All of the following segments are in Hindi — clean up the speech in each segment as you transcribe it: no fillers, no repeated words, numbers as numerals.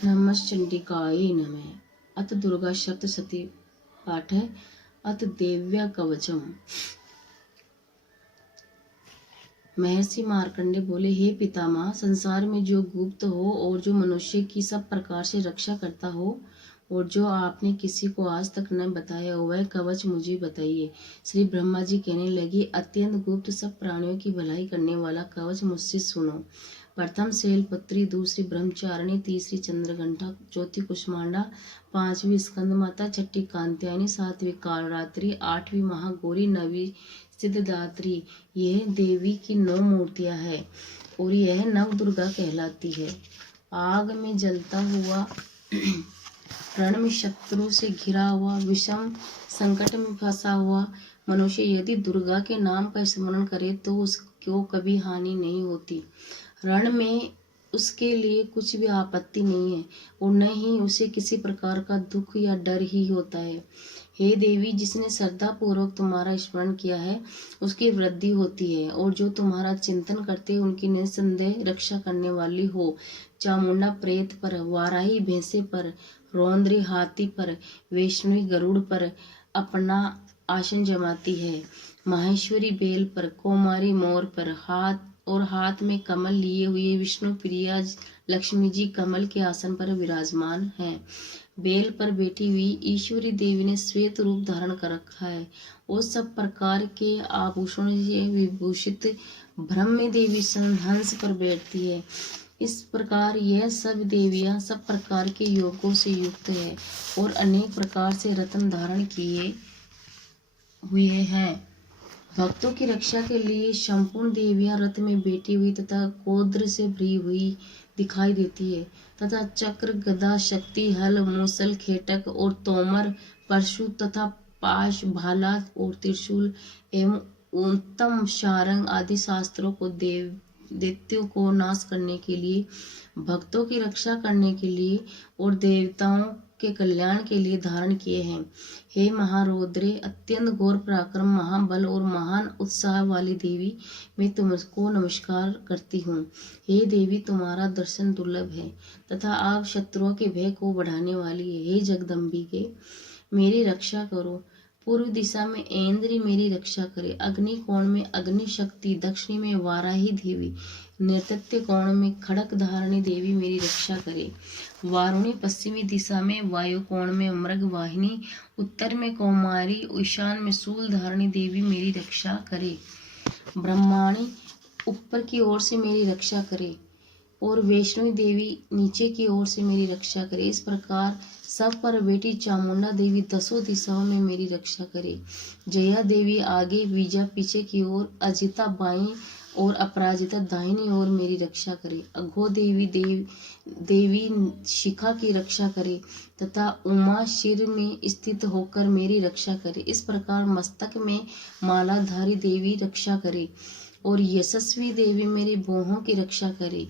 नमश्चंडिकाय नमः। अथ दुर्गा सप्तशती पाठ है। अथ देव्या कवचम। महर्षि मार्कंडे बोले, हे पितामह, संसार में जो गुप्त हो और जो मनुष्य की सब प्रकार से रक्षा करता हो और जो आपने किसी को आज तक न बताया हो, वह कवच मुझे बताइए। श्री ब्रह्मा जी कहने लगे, अत्यंत गुप्त सब प्राणियों की भलाई करने वाला कवच मुझसे सुनो। प्रथम शैलपुत्री, दूसरी ब्रह्मचारिणी, तीसरी चंद्रघंटा, चौथी कुष्मांडा, पांचवी स्कंदमाता, छठी कांत्यायनी, सातवीं कालरात्रि, आठवीं महागौरी, नवीं सिद्धदात्री। यह देवी की 9 मूर्तियां हैं और यह नव दुर्गा कहलाती है। आग में जलता हुआ, रण में शत्रु से घिरा हुआ, विषम संकट में फंसा हुआ मनुष्य यदि दुर्गा के नाम पर स्मरण करे तो उसको कभी हानि नहीं होती। रण में उसके लिए कुछ भी आपत्ति नहीं है और न ही उसे किसी प्रकार का दुख या डर ही होता है। हे देवी, जिसने श्रद्धा पूर्वक तुम्हारा स्मरण किया है उसकी वृद्धि होती है और जो तुम्हारा चिंतन करते हैं उनकी निसंदेह रक्षा करने वाली हो। चामुंडा प्रेत पर, वाराही भैंसे पर, रौद्री हाथी पर, वैष्णवी गरुड़ पर अपना आसन जमाती है। माहेश्वरी बेल पर, कौमारी मोर पर, हाथ में कमल लिए हुए विष्णु प्रिया लक्ष्मी जी कमल के आसन पर विराजमान हैं। बेल पर बैठी हुई ईश्वरी देवी ने श्वेत रूप धारण कर रखा है और सब प्रकार के आभूषणों से विभूषित ब्रह्म देवी हंस पर बैठती है। इस प्रकार यह सब देवियां सब प्रकार के योगों से युक्त है और अनेक प्रकार से रत्न धारण किए हुए हैं। भक्तों की रक्षा के लिए संपूर्ण देवियां रथ में बैठी हुई तथा कोद्र से भरी हुई दिखाई देती है तथा चक्र, गदा, शक्ति, हल, मूसल, खेटक और तोमर, परशु तथा पाश, भाला और त्रिशूल एवं उत्तम शारंग आदि शास्त्रों को दैत्यों को नाश करने के लिए, भक्तों की रक्षा करने के लिए और देवताओं के कल्याण के लिए धारण किए हैं। हे महारौद्रे, अत्यंत घोर पराक्रम, महाबल और महान उत्साह वाली देवी, मैं तुमको नमस्कार करती हूँ। हे देवी, तुम्हारा दर्शन दुर्लभ है तथा आप शत्रुओं के भय को बढ़ाने वाली है। हे जगदम्बिके, मेरी रक्षा करो। पूर्व दिशा में ऐन्द्री मेरी रक्षा करे, अग्नि कोण में अग्नि शक्ति, दक्षिणी में वाराही देवी, नैऋत्य कोण में खड़क धारणी देवी मेरी रक्षा करे। वारुणी, पश्चिमी दिशा में वायु कोण में मृग वाहिनी, उत्तर में कौमारी, ईशान में शूल धारणी देवी मेरी रक्षा करे। ब्रह्माणी, ऊपर की ओर से मेरी रक्षा करे और वैष्णवी देवी नीचे की ओर से मेरी रक्षा करे। इस प्रकार सब पर बेटी चामुंडा देवी दसों दिशाओं में मेरी रक्षा करे। जया देवी आगे, बीजा पीछे की ओर, अजिता बाईं और अपराजिता दाहिनी ओर मेरी रक्षा करे। अघो देवी शिखा की रक्षा करे तथा उमा सिर में स्थित होकर मेरी रक्षा करे। इस प्रकार मस्तक में मालाधारी देवी रक्षा करे और यशस्वी देवी मेरी भौहों की रक्षा करे।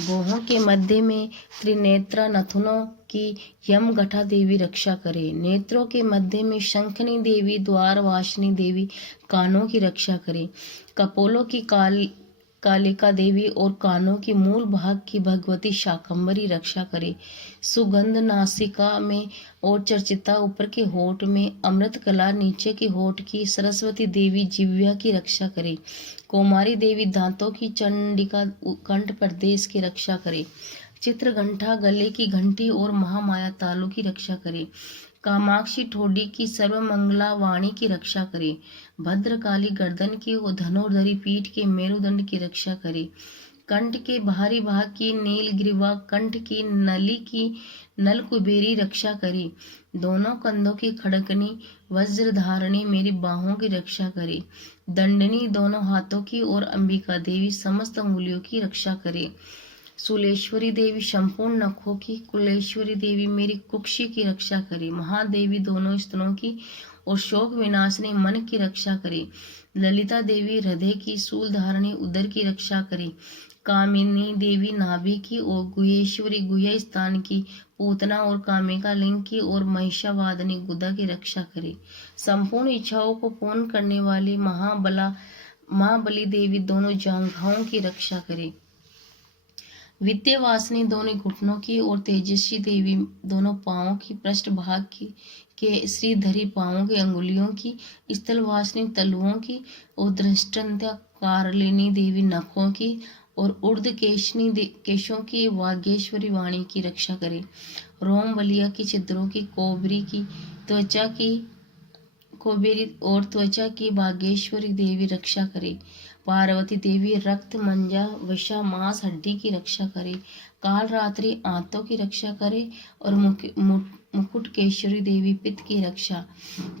भौहों के मध्य में त्रिनेत्रा नथुनों की यमगठा देवी रक्षा करे। नेत्रों के मध्य में शंखनी देवी द्वारवासिनी देवी कानों की रक्षा करे। कपोलों की कालिका देवी और कानों की मूल भाग की भगवती शाकंभरी रक्षा करे। सुगंध नासिका में और चर्चिता ऊपर के होठ में, अमृत कला नीचे के होठ की सरस्वती देवी जिह्वा की रक्षा करे। कौमारी देवी दांतों की, चंडिका कंठ प्रदेश की रक्षा करे। चित्रघंटा गले की घंटी और महामाया तालु की रक्षा करे। कामाक्षी ठोडी की, सर्वमंगला वाणी की रक्षा करे। भद्रकाली गर्दन की और धनुर्धरी पीठ के मेरुदंड की रक्षा करे। कंठ के बाहरी भाग की नीलग्रीवा, कंठ की नली की नल कुबेरी रक्षा करे। दोनों कंधों की खड़कनी वज्रधारणी मेरी बाहों की रक्षा करे। दंडनी दोनों हाथों की और अंबिका देवी समस्त अंगुलियों की रक्षा करे। शूलेश्वरी देवी संपूर्ण नखों की, कुलेश्वरी देवी मेरी कुक्षी की रक्षा करे। महादेवी दोनों स्तनों की और शोक विनाशनी मन की रक्षा करे। ललिता देवी हृदय की, शूल धारणी उदर की रक्षा करे। कामिनी देवी नाभि की और गुहेश्वरी गुह्य स्थान की, पूतना और कामिका लिंग की और महिषावादिनी गुदा की रक्षा करे। संपूर्ण इच्छाओं को पूर्ण करने वाली महाबली देवी दोनों जांघाओं की रक्षा करे। विद्यावासिनी दोनों घुटनों की और तेजस्वी देवी दोनों पांवों की पृष्ठभाग की के श्रीधरी पांवों की अंगुलियों की, स्थलवासिनी तलुओं की और दृष्टंत्या कारलिनी देवी नखों की और उर्द केशों की वागेश्वरी वाणी की रक्षा करे। रोम बलिया की छिद्रों की कोबरी की त्वचा की कोबेरी और त्वचा की बागेश्वरी देवी रक्षा करे। पार्वती देवी रक्त मंजा वशा मांस हड्डी की रक्षा करे। काल रात्रि आंतों की रक्षा करे और मुकुटकेश्वरी देवी पित्त की रक्षा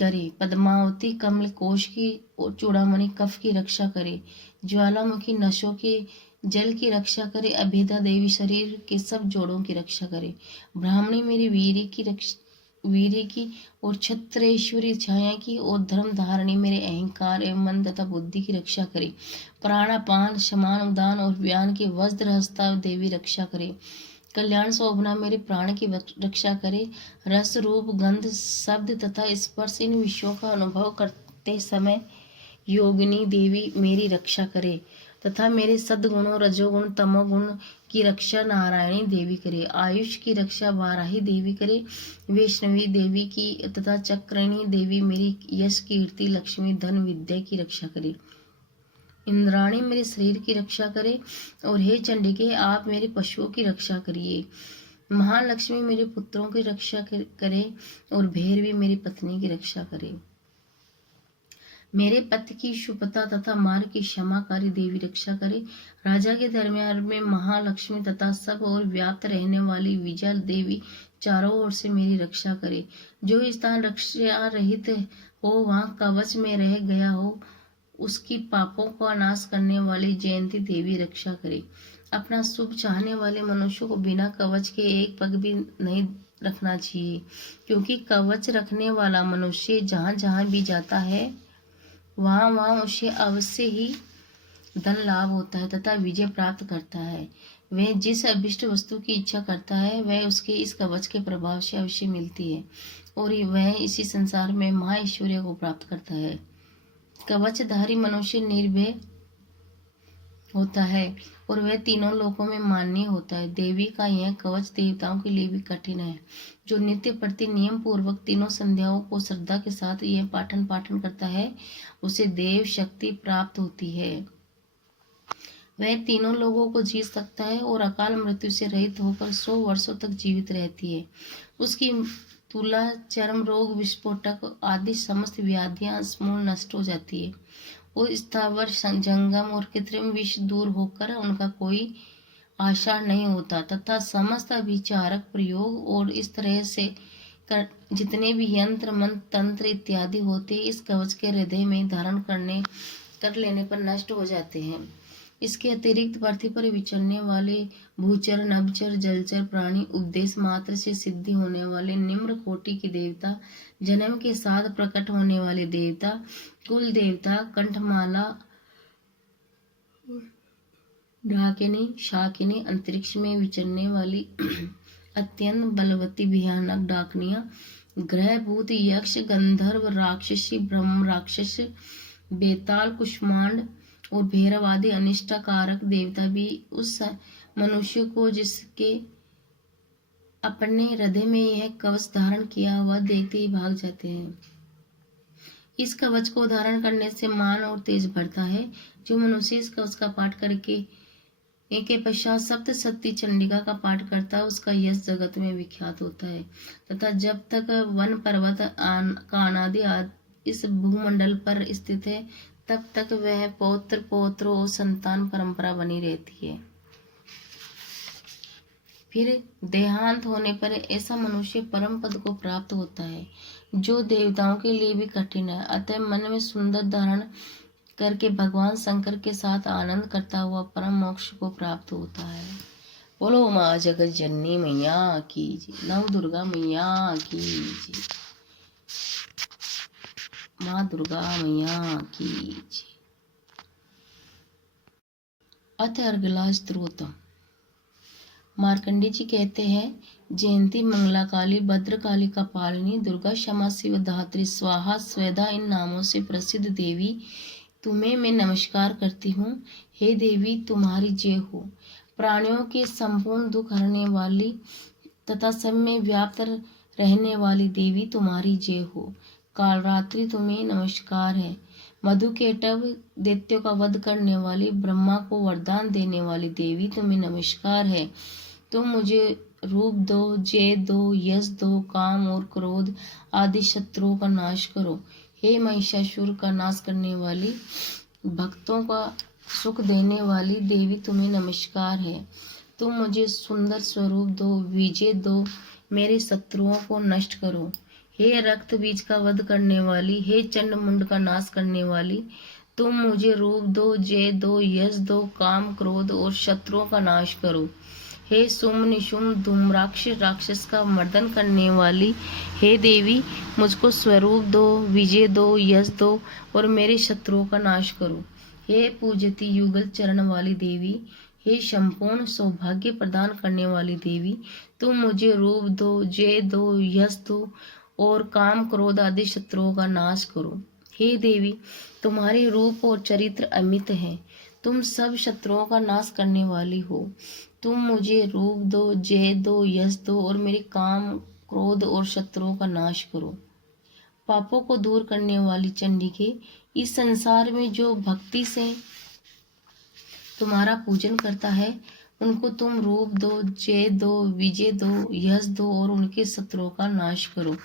करे। पद्मावती कमल कोश की और चूड़ामणि कफ की रक्षा करे। ज्वालामुखी नसों की जल की रक्षा करे। अभेदा देवी शरीर के सब जोड़ों की रक्षा करे। ब्राह्मणी मेरी वीर की और छत्रेश्वरी छाया की और धर्म धारणी मेरे अहंकार एवं मन तथा बुद्धि की रक्षा करे। प्राणापान समान उदान और व्यान की वज्र हस्ता देवी रक्षा करे। कल्याण शोभना मेरे प्राण की रक्षा करे। रस रूप गंध शब्द तथा स्पर्श इन विषयों का अनुभव करते समय योगिनी देवी मेरी रक्षा करे तथा मेरे सद्गुणों रजोगुण तमोगुण की रक्षा नारायणी देवी करे। आयुष की रक्षा वाराही देवी करे। वैष्णवी देवी की तथा चक्रणी देवी मेरी यश कीर्ति लक्ष्मी धन विद्या की रक्षा करे। इंद्राणी मेरे शरीर की रक्षा करे और हे चंडिके आप मेरे पशुओं की रक्षा करिए। महालक्ष्मी मेरे पुत्रों की रक्षा करे और भैरवी मेरी पत्नी की रक्षा करे। मेरे पति की शुभता तथा मार्ग की क्षमाकारी देवी रक्षा करे। राजा के दरमियान में महालक्ष्मी तथा सब और व्याप्त रहने वाली विजया देवी चारों ओर से मेरी रक्षा करे। जो स्थान रक्षा रहित हो वहाँ कवच में रह गया हो उसकी पापों का नाश करने वाली जयंती देवी रक्षा करे। अपना शुभ चाहने वाले मनुष्य को बिना कवच के एक पग भी नहीं रखना चाहिए, क्योंकि कवच रखने वाला मनुष्य जहाँ जहाँ भी जाता है वहाँ वहाँ उसे अवश्य ही धन लाभ होता है तथा विजय प्राप्त करता है। वह जिस अभिष्ट वस्तु की इच्छा करता है वह उसके इस कवच के प्रभाव से अवश्य मिलती है और वह इसी संसार में महाऐश्वर्य को प्राप्त करता है। कवचधारी मनुष्य निर्भय होता है और वह तीनों लोकों में मान्य होता है। देवी का यह कवच देवताओं के लिए भी कठिन है। जो नित्य प्रति नियम पूर्वक तीनों संध्याओं को श्रद्धा के साथ यह पाठन करता है उसे देव शक्ति प्राप्त होती है। वह तीनों लोगों को जीत सकता है और अकाल मृत्यु से रहित होकर 100 वर्षों तक जीवित रहती है। उसकी तुला चर्म रोग विस्फोटक आदि समस्त व्याधियां समूल नष्ट हो जाती है। वो स्थावर जंगम और कृत्रिम विष दूर होकर उनका कोई आशा नहीं होता तथा समस्त अभिचारक प्रयोग और इस तरह से जितने भी यंत्र मंत्र तंत्र इत्यादि होते इस कवच के हृदय में धारण कर लेने पर नष्ट हो जाते हैं। इसके अतिरिक्त पृथ्वी पर विचरने वाले भूचर नभचर जलचर प्राणी उपदेश मात्र से सिद्धि होने वाले निम्न कोटि के देवता जन्म के साथ प्रकट होने वाले देवता कुल देवता कंठमाला डाकिनी शाकिनी अंतरिक्ष में विचरने वाली अत्यंत बलवती भयानक डाकनियां ग्रहभूत यक्ष गंधर्व राक्षसी ब्रह्म राक्षस बेताल कुष्मांड और भैरव आदि अनिष्टकारक देवता भी उस मनुष्य को जिसके अपने हृदय में यह कवच धारण किया हुआ देखते ही भाग जाते हैं। इस कवच को धारण करने से मान और तेज बढ़ता है। जो मनुष्य इस कवच का पाठ करके के पश्चात सप्तशती चंडिका का पाठ करता है उसका यश जगत में विख्यात होता है तथा जब तक वन पर्वत का अनादि इस भूमंडल पर स्थित है तब तक वह पौत्र और संतान परंपरा बनी रहती है। फिर देहांत होने पर ऐसा मनुष्य परम पद को प्राप्त होता है जो देवताओं के लिए भी कठिन है। अतः मन में सुंदर धारण करके भगवान शंकर के साथ आनंद करता हुआ परम मोक्ष को प्राप्त होता है। बोलो माँ जगत जननी मैया की जय। नव दुर्गा मैया की जय। माँ दुर्गा मैया की जय। अथ अर्गला स्तोत्र। मार्कंडे जी कहते हैं, जयंती मंगला काली भद्रकाली का पालिनी दुर्गा क्षमा शिव धात्री स्वाहा स्वेदा इन नामों से प्रसिद्ध देवी तुम्हें मैं नमस्कार करती हूँ। हे देवी तुम्हारी जय हो। प्राणियों के संपूर्ण दुख हरने वाली तथा सब में व्याप्त रहने वाली देवी तुम्हारी जय हो। कालरात्रि तुम्हें नमस्कार है। मधुकेटव दैत्यों का वध करने वाली, ब्रह्मा को वरदान देने वाली देवी तुम्हें नमस्कार है। तुम मुझे रूप दो, जय दो, यश दो, काम और क्रोध आदि शत्रुओं का नाश करो। हे महिषासुर का नाश करने वाली, भक्तों का सुख देने वाली देवी तुम्हें नमस्कार है। तुम मुझे सुंदर स्वरूप दो, विजय दो, मेरे शत्रुओं को नष्ट करो। हे रक्त बीज का वध करने वाली, हे चंड मुंड का नाश करने वाली, तुम मुझे रूप दो, जय दो, यश दो, काम क्रोध और शत्रुओं का नाश करो। हे सुम निशुम धूम्राक्ष राक्षस का मर्दन करने वाली, हे देवी मुझको स्वरूप दो, विजय दो, यश दो और मेरे शत्रुओं का नाश करो। हे पूजती युगल चरण वाली देवी, हे संपूर्ण सौभाग्य प्रदान करने वाली देवी, तुम मुझे रूप दो, जय दो, यश दो और काम क्रोध आदि शत्रुओं का नाश करो। हे देवी तुम्हारे रूप और चरित्र अमित है, तुम सब शत्रुओं का नाश करने वाली हो। तुम मुझे रूप दो, जय दो, यश दो और मेरे काम क्रोध और शत्रुओं का नाश करो। पापों को दूर करने वाली चंडिके, इस संसार में जो भक्ति से तुम्हारा पूजन करता है उनको तुम रूप दो, जय दो, विजय दो, यश दो और उनके शत्रुओं का नाश करो।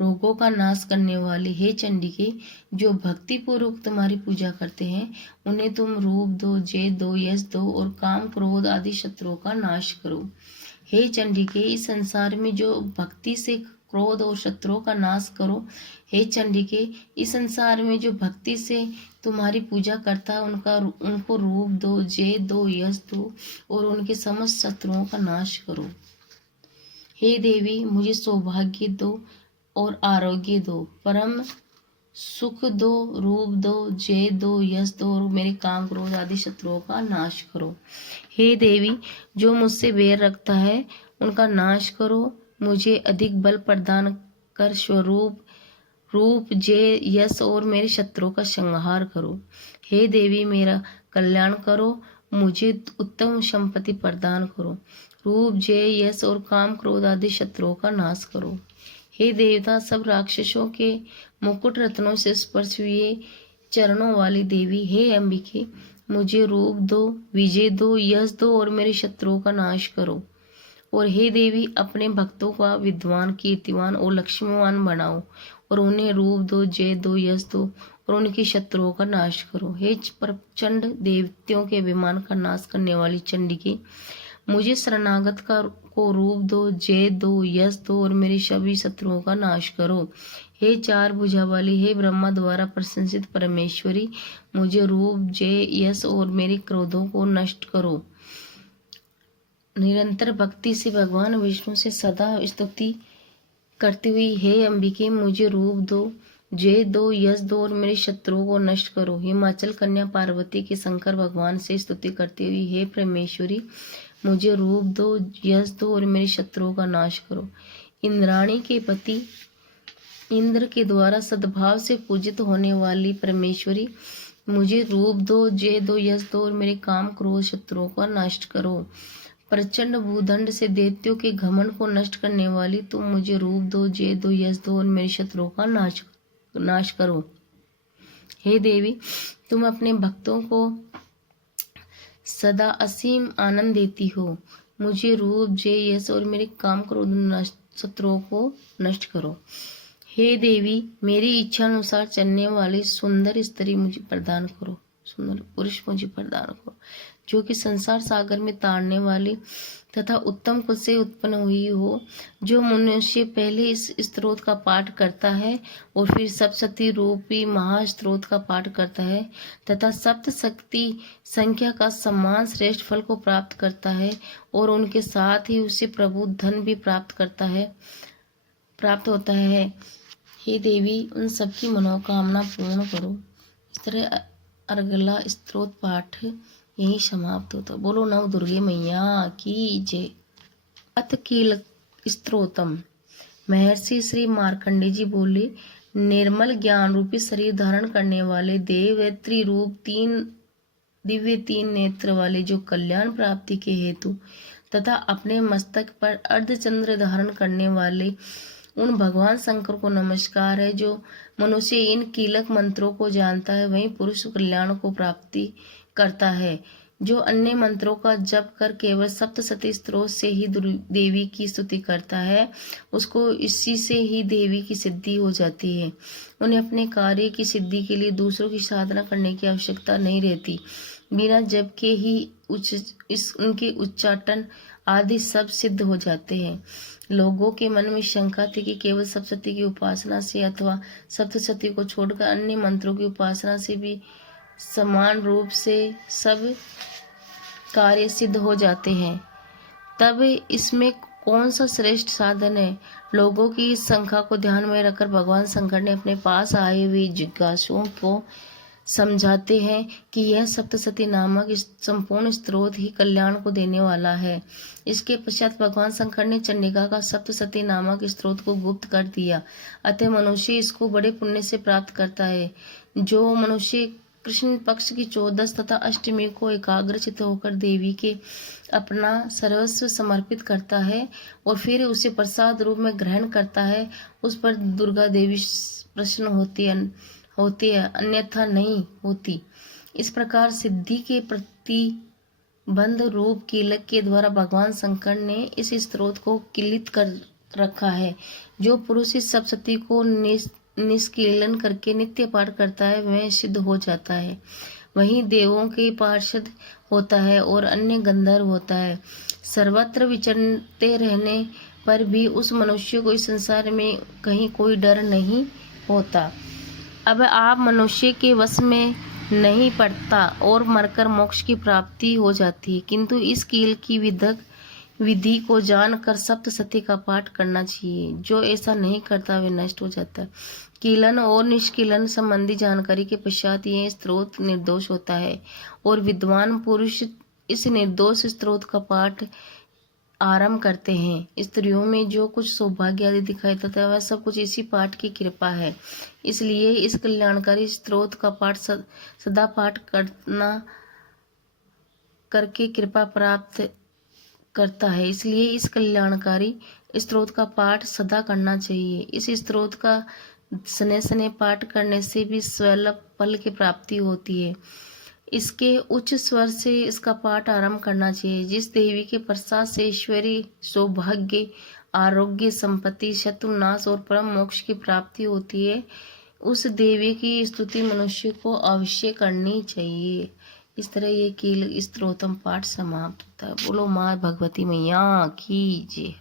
रोगों का नाश करने वाली हे चंडिके, जो भक्ति पूर्वक तुम्हारी पूजा करते हैं उन्हें तुम रूप दो, जय दो, यश दो और काम क्रोध आदि शत्रुओं का नाश करो। हे चंडिके, इस संसार में जो भक्ति से क्रोध और शत्रुओं का नाश करो। हे चंडिके, इस संसार में जो भक्ति से तुम्हारी पूजा करता है उनको रूप दो, जय दो, यश दो और उनके समस्त शत्रुओं का नाश करो। हे देवी मुझे सौभाग्य दो और आरोग्य दो, परम सुख दो, रूप दो, जय दो, यश दो और मेरे काम क्रोध आदि शत्रुओं का नाश करो। हे देवी जो मुझसे बैर रखता है उनका नाश करो। मुझे अधिक बल प्रदान कर स्वरूप रूप, जय, यश और मेरे शत्रुओं का संहार करो। हे देवी मेरा कल्याण करो, मुझे उत्तम संपत्ति प्रदान करो। रूप, जय, यश और काम क्रोध आदि शत्रुओं का नाश करो। हे देवता सब राक्षसों के मुकुट रत्नों से स्पर्श हुए चरणों वाली देवी, हे अंबिके मुझे रूप दो, विजय दो, यश दो और मेरे शत्रुओं का नाश करो। और हे देवी अपने भक्तों का विद्वान, कीर्तिवान और लक्ष्मीवान बनाओ और उन्हें रूप दो, जय दो, यश दो और उनके शत्रुओं का नाश करो। हे प्रचंड देवतियों के विमान का नाश करने वाली चंडिके, मुझे शरणागत को रूप दो, जय दो, यश दो और मेरे सभी शत्रुओं का नाश करो। हे चार भुजा वाली, हे ब्रह्मा द्वारा प्रशंसित परमेश्वरी, मुझे रूप, जय, यश और मेरे क्रोधों को नष्ट करो। निरंतर भक्ति से भगवान विष्णु से सदा स्तुति करती हुई हे अंबिके मुझे रूप दो, जय दो, यश दो और मेरे शत्रुओं को नष्ट करो। हिमाचल कन्या पार्वती के शंकर भगवान से स्तुति करती हुई हे परमेश्वरी, मुझे रूप दो, यश दो और मेरे शत्रुओं का नाश करो। इंद्राणी के पति इंद्र के द्वारा सद्भाव से पूजित होने वाली परमेश्वरी, मुझे रूप दो, जय दो, यश दो और मेरे काम क्रोध शत्रुओं का नष्ट करो। प्रचंड भूदंड से दैत्यों के घमंड को नष्ट करने वाली तुम मुझे रूप दो, जय दो, यश दो और मेरे शत्रुओं का नाश करो। हे देवी तुम अपने भक्तों को सदा असीम आनंद देती हो, मुझे रूप, जय, यश और मेरे काम क्रोध शत्रुओं को नष्ट करो। हे देवी मेरी इच्छा अनुसार चलने वाली सुंदर स्त्री मुझे प्रदान करो, सुंदर पुरुष मुझे प्रदान करो, जो कि संसार सागर में तारने वाली तथा उत्तम कुल से उत्पन्न हुई हो। जो मनुष्य पहले इस स्तोत्र का पाठ करता है और फिर सप्तशती रूपी महास्त्रोत का पाठ करता है तथा सप्त शक्ति संख्या का समान श्रेष्ठ फल को प्राप्त करता है और उनके साथ ही उसे प्रभु धन भी प्राप्त होता है। हे देवी उन सबकी मनोकामना पूर्ण करो। इस तरह अगला स्तोत्र पाठ यही समाप्त होता। बोलो नव दुर्गे मैया की जय। अथ कील स्तोत्रम। महर्षि श्री मार्कंडे जी बोले, निर्मल ज्ञान रूपी शरीर धारण करने वाले देव त्रिरूप तीन दिव्य 3 नेत्र वाले जो कल्याण प्राप्ति के हेतु तथा अपने मस्तक पर अर्धचंद्र धारण करने वाले उन भगवान शंकर को नमस्कार है। जो मनुष्य इन कीलक मंत्रों को जानता है वही पुरुष कल्याण को प्राप्ति करता है। जो अन्य मंत्रों का जप कर केवल सप्तशती स्त्रोत से ही देवी की स्तुति करता है उसको इसी से ही देवी की सिद्धि हो जाती है। उन्हें अपने कार्य की सिद्धि के लिए दूसरों की साधना करने की आवश्यकता नहीं रहती। बिना जप के ही उनके उच्चाटन आदि सब सिद्ध हो जाते हैं। लोगों के मन में शंका थी कि केवल सप्तशती की उपासना से अथवा सप्तशती को छोड़कर अन्य मंत्रों की उपासना से भी समान रूप से सब कार्य सिद्ध हो जाते हैं, तब इसमें कौन सा श्रेष्ठ साधन है। लोगों की इस शंका को ध्यान में रखकर भगवान शंकर ने अपने पास आए हुए जिज्ञासुओं को समझाते हैं कि यह सप्तशती नामक संपूर्ण स्त्रोत ही कल्याण को देने वाला है। इसके पश्चात भगवान शंकर ने चंडिका का सप्तशती नामक स्त्रोत को गुप्त कर दिया। अतः मनुष्य इसको बड़े पुण्य से प्राप्त करता है। जो मनुष्य कृष्ण पक्ष की 14 तथा अष्टमी को एकाग्रचित होकर देवी के अपना सर्वस्व समर्पित करता है और फिर उसे प्रसाद रूप में ग्रहण करता है, उस पर दुर्गा देवी प्रसन्न होती है, अन्यथा नहीं होती। इस प्रकार सिद्धि के प्रतिबंध रूप कीलक के द्वारा भगवान शंकर ने इस स्त्रोत को किलित कर रखा है। जो पुरुष इस सप्तशती को निष्कीलन करके नित्य पाठ करता है वह सिद्ध हो जाता है। वहीं देवों के पार्षद होता है और अन्य गंधर्व होता है। सर्वत्र विचरते रहने पर भी उस मनुष्य को इस संसार में कहीं कोई डर नहीं होता। अब आप मनुष्य के वश में नहीं पड़ता और मरकर मोक्ष की प्राप्ति हो जाती है, किंतु इस कील की विधि को जानकर सप्तशती का पाठ करना चाहिए। जो ऐसा नहीं करता वे नष्ट हो जाता है। कीलन और निष्कीलन संबंधी जानकारी के पश्चात यह स्त्रोत निर्दोष होता है और विद्वान पुरुष इस निर्दोष स्त्रोत का पाठ आरंभ करते हैं। स्त्रियों में जो कुछ सौभाग्य आदि दिखाई देता है वह सब कुछ इसी पाठ की कृपा है। इसलिए इस कल्याणकारी स्त्रोत का पाठ सदा पाठ करके कृपा प्राप्त करता है। इसलिए इस कल्याणकारी स्त्रोत का पाठ सदा करना चाहिए। इस स्त्रोत का सने सने पाठ करने से भी स्वल्प फल की प्राप्ति होती है। इसके उच्च स्वर से इसका पाठ आरंभ करना चाहिए। जिस देवी के प्रसाद से ऐश्वर्य, सौभाग्य, आरोग्य, संपत्ति, शत्रुनाश और परम मोक्ष की प्राप्ति होती है, उस देवी की स्तुति मनुष्य को अवश्य करनी चाहिए। इस तरह ये कील स्तोत्रम पाठ समाप्त होता है। बोलो माँ भगवती मैया की जय।